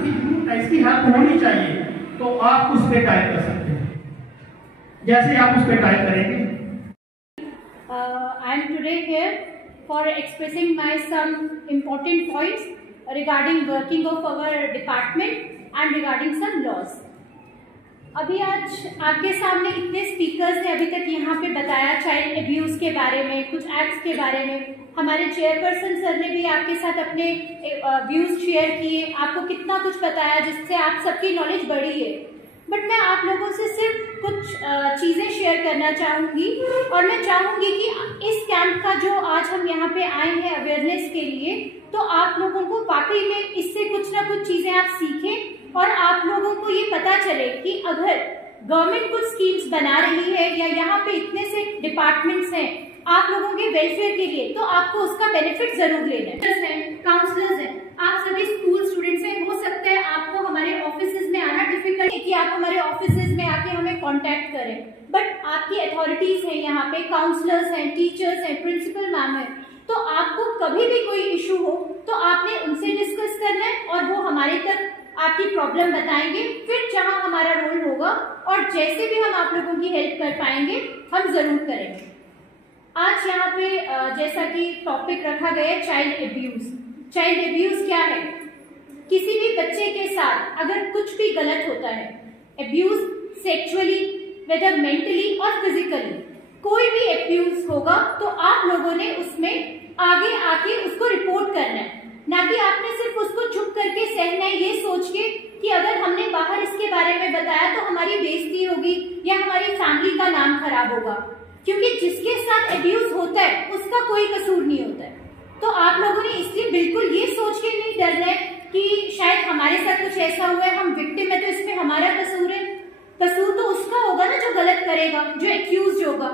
किसी ग्रुप इसकी हेल्प होनी चाहिए तो आप उस पर टाइप कर सकते हैं। जैसे आप उस पर टाइप करेंगे। I am today here for expressing my some important points regarding working of our department and regarding some laws. अभी आज आपके सामने इतने स्पीकर्स ने अभी तक यहाँ पे बताया चाइल्ड अब्यूज के बारे में, कुछ एक्ट्स के बारे में। हमारे चेयरपर्सन सर ने भी आपके साथ अपने व्यूज शेयर किए, आपको कितना कुछ बताया जिससे आप सबकी नॉलेज बढ़ी है। बट मैं आप लोगों से सिर्फ कुछ चीज़ें शेयर करना चाहूँगी और मैं चाहूँगी कि इस कैंप का जो आज हम यहाँ पे आए हैं अवेयरनेस के लिए, तो आप लोगों को वाकई में इससे कुछ ना कुछ चीज़ें आप सीखें और आप लोगों को ये पता चले कि अगर गवर्नमेंट कुछ स्कीम्स बना रही है या यहाँ पे इतने से डिपार्टमेंट्स हैं आप लोगों के वेलफेयर के लिए, तो आपको उसका बेनिफिट जरूर लेना है। काउंसलर्स हैं, आप सभी स्कूल स्टूडेंट्स हैं, हो सकता है आपको हमारे ऑफिसेज में आना डिफिकल्ट है कि आप हमारे ऑफिसेज में आके हमें कांटेक्ट करें, बट आपकी अथॉरिटीज हैं, यहाँ पे काउंसलर्स हैं, टीचर्स हैं, प्रिंसिपल मैम है, तो आपको कभी भी कोई इशू हो तो आपने उनसे डिस्कस करना है और वो हमारे तक आपकी प्रॉब्लम बताएंगे। फिर जहां हमारा रोल होगा और जैसे भी हम आप लोगों की हेल्प कर पाएंगे हम जरूर करेंगे। आज यहाँ पे जैसा कि टॉपिक रखा गया है चाइल्ड अब्यूज। चाइल्ड अब्यूज क्या है? किसी भी बच्चे के साथ अगर कुछ भी गलत होता है, अब्यूज सेक्सुअली, वेदर मेंटली और फिजिकली, कोई भी अब्यूज होगा तो आप लोगों ने उसमें आगे आके उसको रिपोर्ट करना है, ना कि आपने सिर्फ उसको चुप करके सहना है ये सोच के कि अगर हमने बाहर इसके बारे में बताया तो हमारी बेइज्जती होगी या हमारी फैमिली का नाम खराब होगा, क्योंकि जिसके साथ अब्यूज होता है उसका कोई कसूर नहीं होता है। तो आप लोगों ने इसलिए बिल्कुल ये सोच के नहीं डरना है कि शायद हमारे साथ कुछ ऐसा हुआ है, हम विक्टिम है तो इसमें हमारा कसूर है। कसूर तो उसका होगा ना जो गलत करेगा, जो एक्यूज होगा।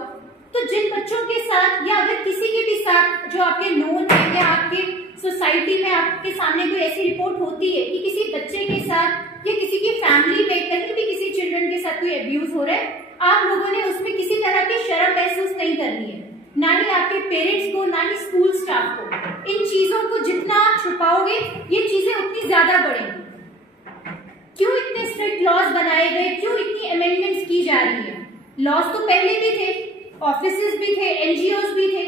तो जिन बच्चों के साथ या अगर किसी के भी साथ जो आपके नोन है या आपके सोसाइटी में आपके सामने कोई ऐसी रिपोर्ट होती है कि किसी बच्चे के साथ या किसी की फैमिली में कहीं भी किसी चिल्ड्रन के साथ कोई अब्यूज हो रहा है, आप लोगों ने उसमें किसी तरह की शर्म महसूस नहीं करनी है, ना ही आपके पेरेंट्स को, ना ही स्कूल स्टाफ को। इन चीजों को जितना आप छुपाओगे ये चीजें उतनी ज्यादा बढ़ेंगी। क्यों इतने स्ट्रिक्ट लॉज बनाए गए, क्यों इतनी अमेंडमेंट्स की जा रही है? लॉज तो पहले भी थे, ऑफिसेज भी थे, एनजीओज भी थे,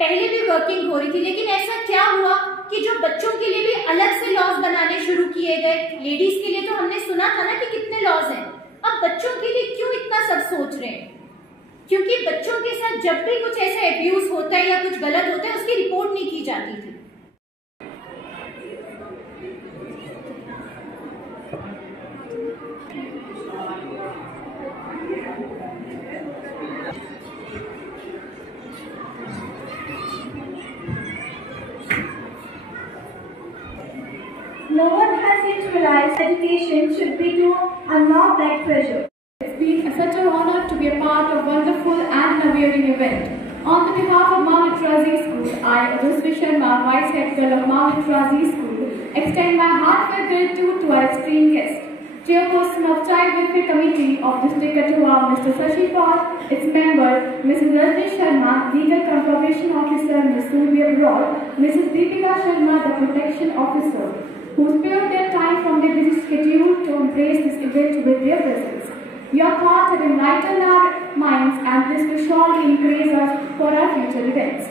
पहले भी वर्किंग हो रही थी, लेकिन ऐसा क्या हुआ कि जो बच्चों के लिए भी अलग से लॉज बनाने शुरू किए गए। लेडीज के लिए तो हमने सुना था ना कि कितने लॉज हैं, अब बच्चों के लिए क्यों इतना सब सोच रहे हैं? क्योंकि बच्चों के साथ जब भी कुछ ऐसे अब्यूज होता है या कुछ गलत होता है उसकी रिपोर्ट नहीं की जाती थी। No one has yet realized education should be to unlock that pressure. It's been such an honor to be a part of a wonderful and innovating event. On the behalf of Mount Razi School, I, Adusvi Sharma, Vice Rector of Mount Razi School, extend my heartfelt gratitude to our esteemed guest, Chairperson of Child Welfare Committee of District Kathua, Mr. Sashi Paul, its member, Mrs. Rajni Sharma, Legal Conservation Officer, Ms. Surya Broad, Mrs. Deepika Sharma, the Protection Officer, who spared their time from their busy schedule to embrace this event with their presence. Your thoughts have enlightened our minds and this will surely encourage us for our future events.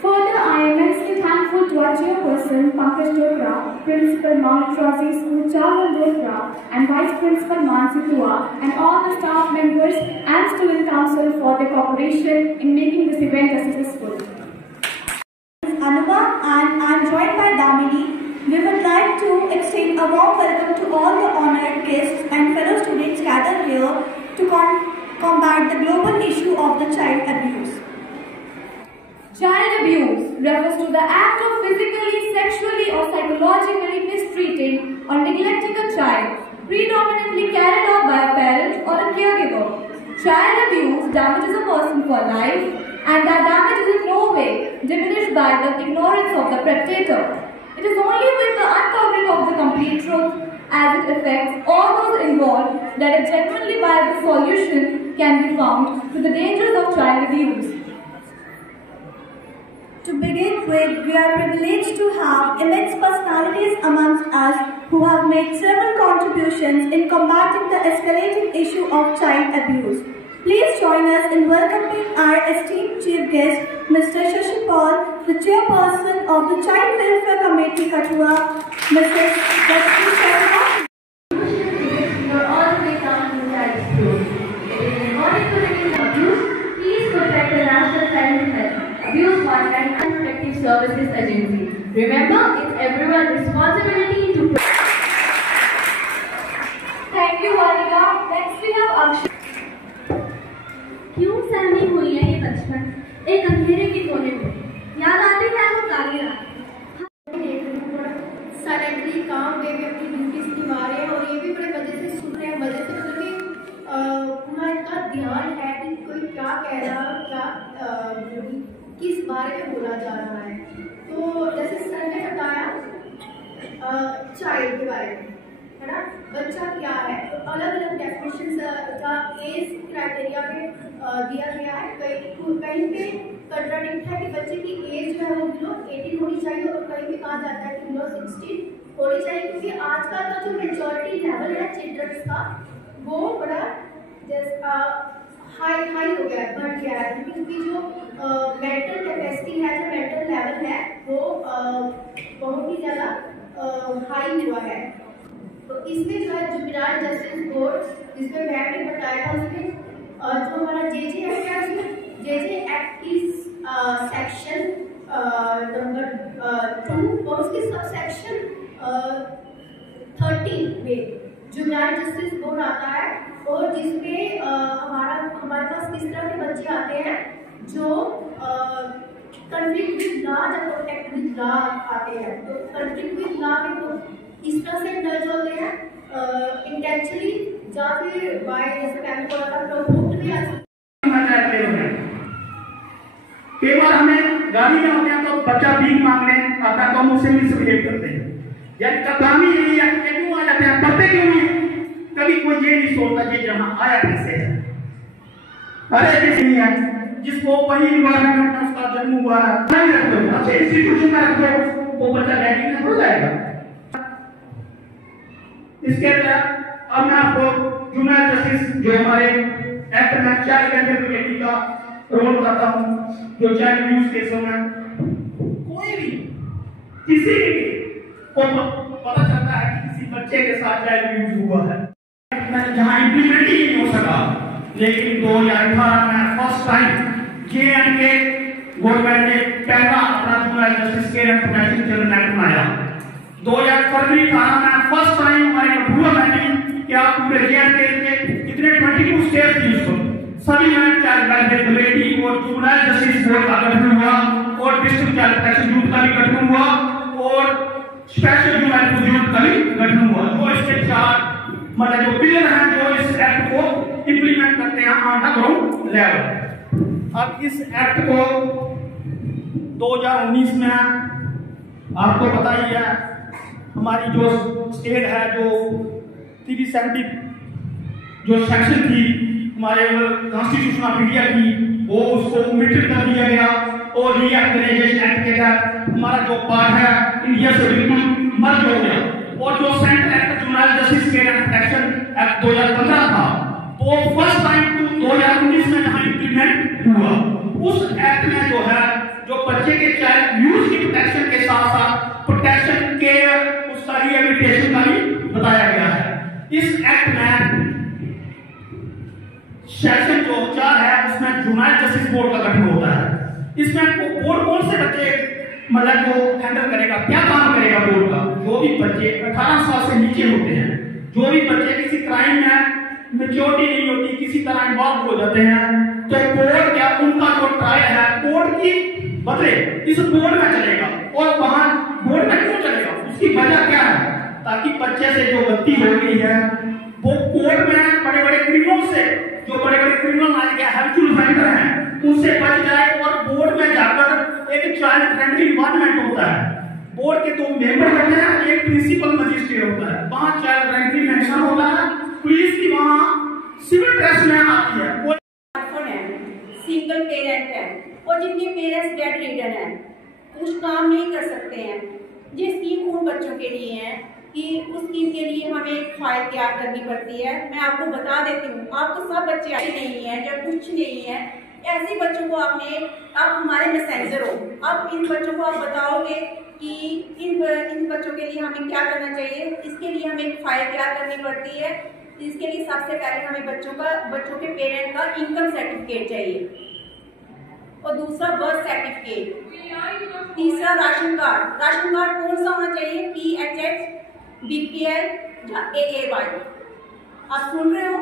Further, I am immensely thankful to our chairperson, Pankaj Chopra, Principal Mount Razi School, Charwal Dotra, and Vice Principal Mansi Dua, and all the staff members and Student Council for their cooperation in making this event successful. Anuba and I am joined by Damini. We would like to extend a warm welcome to all the honored guests and fellow students gathered here to combat the global issue of the child abuse. Child abuse refers to the act of physically, sexually or psychologically mistreating or neglecting a child, predominantly carried out by a parent or a caregiver. Child abuse damages a person for life, and that damage is in no way diminished by the ignorance of the perpetrator. It is only with the uncovering of the complete truth as it affects all those involved that a genuinely viable solution can be found to the dangers of child abuse. To begin with, we are privileged to have immense personalities amongst us who have made several contributions in combating the escalating issue of child abuse. Please join us in welcoming our esteemed chief guest, Mr. Shashi Paul, the chairperson of the Child Welfare Committee, Kathua, Mrs. Lakshmi Sharma. You're all the way down to the child school. It is important to reduce abuse. Please protect the National Child Abuse Hotline and Protective Services Agency. Remember, it's everyone's responsibility to protect. Thank you, Valika. Next we have Akshay. क्यों सहमी हुई है ये बचपन एक अंधेरे के कोने में याद आती है वो काली रात साइलेंटली काम डे में अपनी ड्यूटीज निभा रहे हैं और ये भी बड़े मजे से सुन रहे हैं मजे से मतलब कि पूरा इनका ध्यान है कि कोई क्या कह रहा है क्या किस बारे में बोला जा रहा है। तो जैसे सर ने बताया चाइल्ड के बारे में है ना, बच्चा क्या है, तो अलग अलग डेफिनेशन का एज क्राइटेरिया पे दिया गया है। कहीं पे कंट्राडिक्ट है कि बच्चे की एज जो है वो बिलो 18 होनी चाहिए और कहीं पे कहा जाता है कि बिलो 16 होनी चाहिए, क्योंकि आजकल का जो मेजॉरिटी लेवल है चिल्ड्रंस का वो बड़ा हाई हो गया है, बढ़ गया है, क्योंकि जो मेंटल कैपेसिटी है, जो मेंटल लेवल है वो बहुत ही ज़्यादा हाई हुआ है। तो इसमें जो है जुबिनाइल जस्टिस बोर्ड जिसमें मैम ने बताया था उसमें जो हमारा जेजे है क्या उसमें जेजे एक्ट की सेक्शन नंबर 2 और उसके सब सेक्शन 30 में जुबिनाइल जस्टिस बोर्ड आता है और जिसमें हमारे पास किस तरह के बच्चे आते हैं जो कंफ्लिक्ट विद लॉ या प्रोटेक्ट विद लॉ आते हैं। तो कंफ्लिक्ट विद लॉ में तो इस तरह से इंडल्ज होते हैं इंटेंशनली या फिर बाय जैसे मैंने बोला था प्रोवोक्ड भी कई बार हमें गाड़ी में होते हैं तो बच्चा भीख मांगने आता है तो हम उससे मिसबिहेव करते हैं या कदमी नहीं या क्यों आ जाते हैं पढ़ते क्यों नहीं, कभी कोई ये नहीं सोचता कि जहाँ आया कैसे है। अरे किसी नहीं है जिसको पहली बार में उसका जन्म हुआ है नहीं रखते हो अच्छे इंस्टीट्यूशन में रखते हो वो बच्चा लैंडिंग में हो जाएगा। इसके तहत अब मैं आपको जुबिनाइल जस्टिस जो हमारे एक्ट में चाइल्ड वेलफेयर कमेटी का रोल बताता हूँ। जो चाइल्ड अब्यूज केसों में कोई भी किसी को पता चलता है कि किसी बच्चे के साथ चाइल्ड अब्यूज हुआ है, जहाँ इम्प्लीमेंट ही नहीं हो सका, लेकिन 2018 में फर्स्ट टाइम J&K गवर्नमेंट ने पहला अपना juvenile justice care and protection children act बनाया। 2018 में फर्स्ट टाइम हमारे अप्रूवल में कि आप पूरे J&K के जितने 22 स्टेट थी उसको सभी में चाइल्ड वेलफेयर कमेटी और जुबिनाइल जस्टिस बोर्ड का गठन हुआ और डिस्ट्रिक्ट चाइल्ड प्रोटेक्शन ग्रुप का भी गठन हुआ और स्पेशल जुबिनाइल प्रोसिक्यूटर का भी गठन हुआ। जो इसके चार मतलब जो पिलर हैं जो इस एक्ट को इंप्लीमेंट करते हैं ऑन द ग्राउंड लेवल। अब इस एक्ट को 2019 में आपको पता ही है हमारी जो स्टेट है जो 370 जो सेक्शन थी हमारे कॉन्स्टिट्यूशन ऑफ इंडिया की वो उसको ओमिटेड कर दिया गया और रीऑर्गेनाइजेशन एक्ट के तहत हमारा जो पार्ट है इंडिया से बिल्कुल मर्ज हो गया और जो central act juvenile justice care and protection act 2015 था वो फर्स्ट टाइम 2019 में जहां इंप्लीमेंट हुआ उस एक्ट में जो है जो बच्चे के चाइल्ड अब्यूज की प्रोटेक्शन के साथ साथ प्रोटेक्शन केयर उसका रिहेबिलिटेशन का भी बताया गया है। इस एक्ट में सेक्शन जो 4 है उसमें जुबिनाइल जस्टिस बोर्ड का गठन होता है। इसमें बोर्ड कौन से बच्चे मतलब को हैंडल करेगा, क्या काम करेगा बोर्ड का? जो भी बच्चे 18 साल से नीचे होते हैं, जो भी बच्चे किसी क्राइम में मेच्योरिटी नहीं होती, किसी तरह इन्वॉल्व हो जाते हैं, तो कोर्ट क्या उनका जो ट्रायल है कोर्ट की बदले इस बोर्ड में चलेगा। और वहां बोर्ड में क्यों चलेगा, उसकी वजह क्या है? ताकि बच्चे से जो गलती हो गई है वो कोर्ट में बड़े बड़े क्रिमिनल से जो बड़े बड़े क्रिमिनल आज के हैबिचुअल ऑफेंडर हैं उनसे बच जाए और बोर्ड में जाकर एक चाइल्ड फ्रेंडली इन्वायरमेंट होता है। बोर्ड के 2 मेंबर होते हैं, एक प्रिंसिपल मजिस्ट्रेट होता है, वहां चाइल्ड फ्रेंडली मेंशन होता है, पुलिस की वहां सिविल ड्रेस में आती है। सिंगल पेरेंट है और जिनके पेरेंट्स बेड रिडन है, कुछ काम नहीं कर सकते हैं। ये स्कीम उन बच्चों के लिए है कि उस स्कीम के लिए हमें एक फाइल तैयार करनी पड़ती है। मैं आपको बता देती हूँ, आपको सब बच्चे ऐसे नहीं हैं जब कुछ नहीं है, ऐसे बच्चों को आप हमारे मैसेंजर हो, अब इन बच्चों को आप बताओगे कि इन बच्चों के लिए हमें क्या करना चाहिए। इसके लिए हमें एक फाइल तैयार करनी पड़ती है। इसके लिए सबसे पहले हमें बच्चों के पेरेंट का इनकम सर्टिफिकेट चाहिए, और दूसरा बर्थ सर्टिफिकेट, तीसरा राशन कार्ड। राशन कार्ड कौन सा होना चाहिए, PHH, BPL या AAY। आप सुन रहे हो,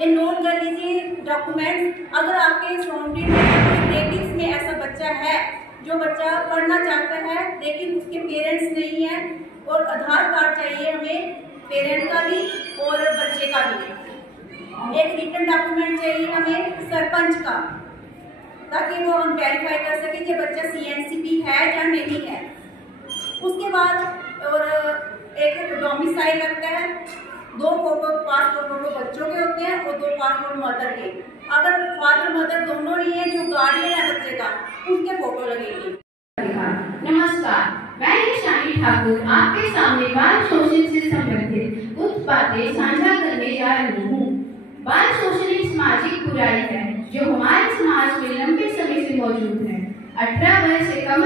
ये नोट कर लीजिए डॉक्यूमेंट्स। अगर आपके सराउंडिंग रिलेटिव्स में ऐसा बच्चा है जो बच्चा पढ़ना चाहता है लेकिन उसके पेरेंट्स नहीं है, और आधार कार्ड चाहिए हमें पेरेंट का भी और बच्चे का भी। एक रिटन डॉक्यूमेंट चाहिए हमें सरपंच का, ताकि वो हम वेरीफाई कर सकें कि बच्चा CNCP है या नहीं है। उसके बाद और एक डोमिसाइल लगता है, 2 पासपोर्ट फोटो बच्चों के होते हैं और 2 पासपोर्ट मदर के। अगर फादर मदर दोनों नहीं है, जो गार्डियन है बच्चे का, उनके फोटो लगेंगे। नमस्कार, मैं ईशानी ठाकुर आपके सामने बाल शोषण से संबंधित कुछ बातें साझा करने जा रही हूँ। बाल शोषण एक सामाजिक बुराई है जो हमारे समाज में लंबे समय से मौजूद है। 18 वर्ष से कम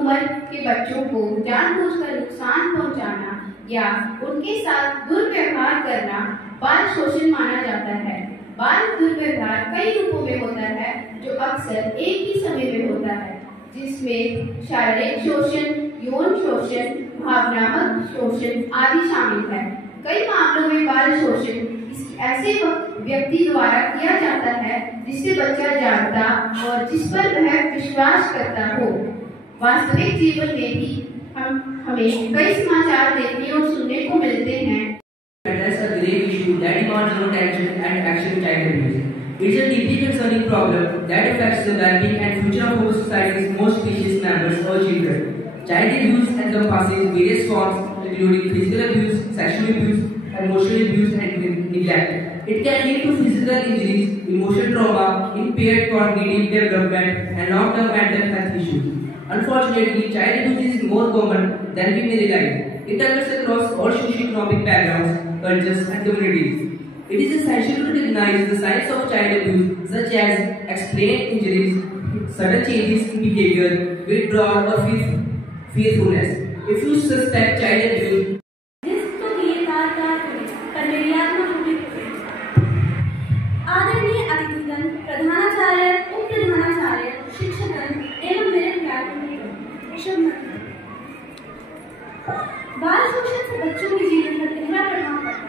उम्र के बच्चों को जानबूझकर नुकसान पहुंचाना या उनके साथ दुर्व्यवहार करना बाल शोषण माना जाता है। बाल दुर्व्यवहार कई रूपों में होता है जो अक्सर एक ही समय में होता है, जिसमें शारीरिक शोषण, यौन शोषण, भावनात्मक शोषण आदि शामिल है। कई मामलों में बाल शोषण ऐसे व्यक्ति द्वारा किया जाता है जिससे बच्चा जानता और जिस पर वह विश्वास करता हो। वास्तविक जीवन में भी हमें कई समाचार देखने और सुनने को मिलते हैं। Address a grave issue that demands our attention and action: child abuse. It is a deeply concerning problem that affects the well-being and future of our society's most precious members, our children. Child abuse encompasses various forms, including physical abuse, sexual abuse, emotional abuse, and neglect. It can lead to physical injuries, emotional trauma, impaired cognitive development, and long-term mental health issues. Unfortunately, child abuse is more common than we may realize. It occurs across all socio-economic backgrounds, cultures, and communities. It is essential to recognize the signs of child abuse, such as explained injuries, sudden changes in behavior, withdrawal, or fearfulness. If you suspect child abuse, आदरणीय अतिथिगण, प्रधानाचार्य, उप प्रधानाचार्य, शिक्षकगण एवं मेरे प्यारे मित्र, बाल शोषण से बच्चों के जीवन पर गहरा प्रभाव पड़ता है।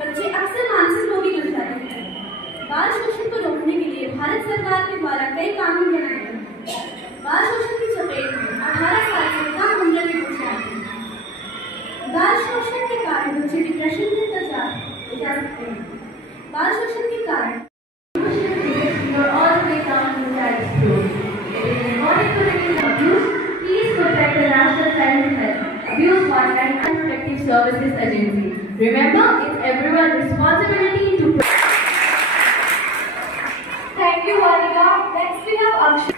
बच्चे अक्सर मानसिक रोगी बन जाते हैं। बाल शोषण को रोकने के लिए भारत सरकार के द्वारा कई कानून बनाए गए हैं। बाल शोषण की चपेट में 18 साल से कम उम्र के बच्चे आते हैं। बाल शोषण के कारण बच्चे डिप्रेशन में जा सकते हैं। बाल शोषण के कारण Abuse Hotline and Protective Services Agency. Remember, it's everyone's responsibility to Thank you, Valika. Next we have Akshay.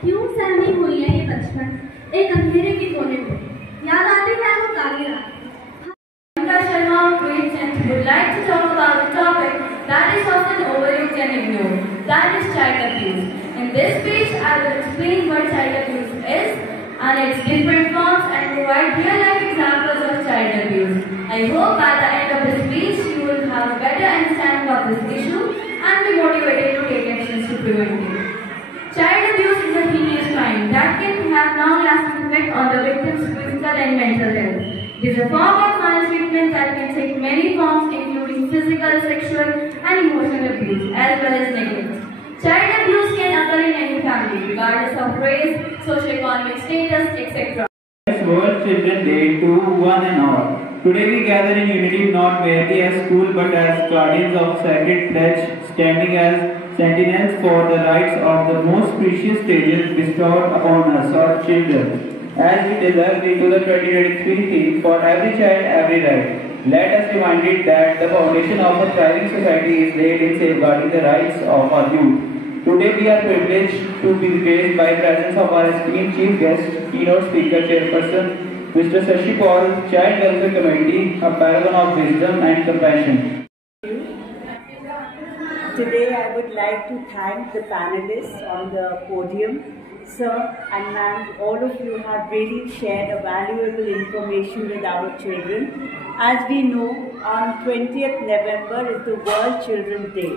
क्यों सहमी हुई है ये बचपन एक अंधेरे के कोने में, याद आती है वो काली रात। Sharma Queens and would like to talk about a topic that is often overlooked and ignored, that is child abuse. In this speech, I will explain what child abuse is and its different forms and provide real-life examples of child abuse. I hope by the end of this speech, you will have a better understanding of this issue and be motivated to take actions to prevent it. Child abuse is a heinous crime that can have long-lasting effect on the victim's physical and mental health. It is a form of maltreatment that can take many forms, including physical, sexual, and emotional abuse, as well as neglect. Child abuse can occur in any family, regardless of race, socio-economic status, etc. World Children's Day to one and all. Today we gather in unity not merely as school but as guardians of sacred pledge, standing as sentinels for the rights of the most precious stages bestowed upon us, our children. As we delve into the 2023 theme, for every child, every right, let us remind it that the foundation of a thriving society is laid in safeguarding the rights of our youth. Today we are privileged to be graced by the presence of our esteemed chief guest, keynote speaker, chairperson, Mr. Sashi Paul, Child Welfare Committee, a paragon of wisdom and compassion. Today I would like to thank the panelists on the podium. Sir and ma'am, all of you have really shared a valuable information with our children. As we know, on 20th November is the World Children's Day,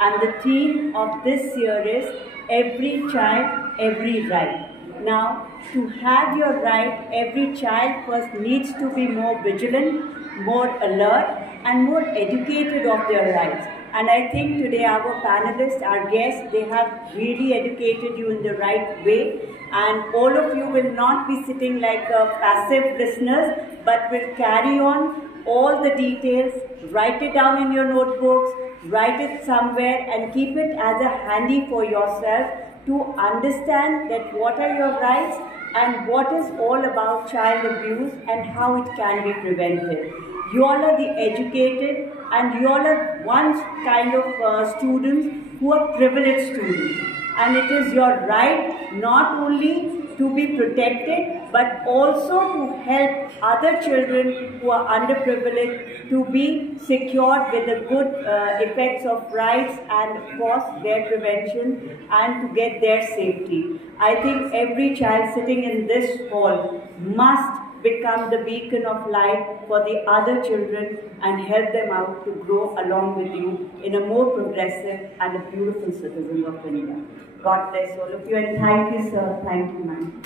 and the theme of this year is Every Child, Every Right. Now, to have your right, every child first needs to be more vigilant, more alert, and more educated of their rights. And I think today our panelists, our guests, they have really educated you in the right way. And all of you will not be sitting like passive listeners, but will carry on all the details, write it down in your notebooks, write it somewhere, and keep it as a handy for yourself to understand that what are your rights and what is all about child abuse and how it can be prevented. You all are the educated, and you all are one kind of students who are privileged students. And it is your right not only to be protected, but also to help other children who are underprivileged to be secured with the good effects of rights and, of course, their prevention and to get their safety. I think every child sitting in this hall must become the beacon of light for the other children and help them out to grow along with you in a more progressive and a beautiful citizen of India. God bless all of you, and thank you, sir. Thank you, ma'am.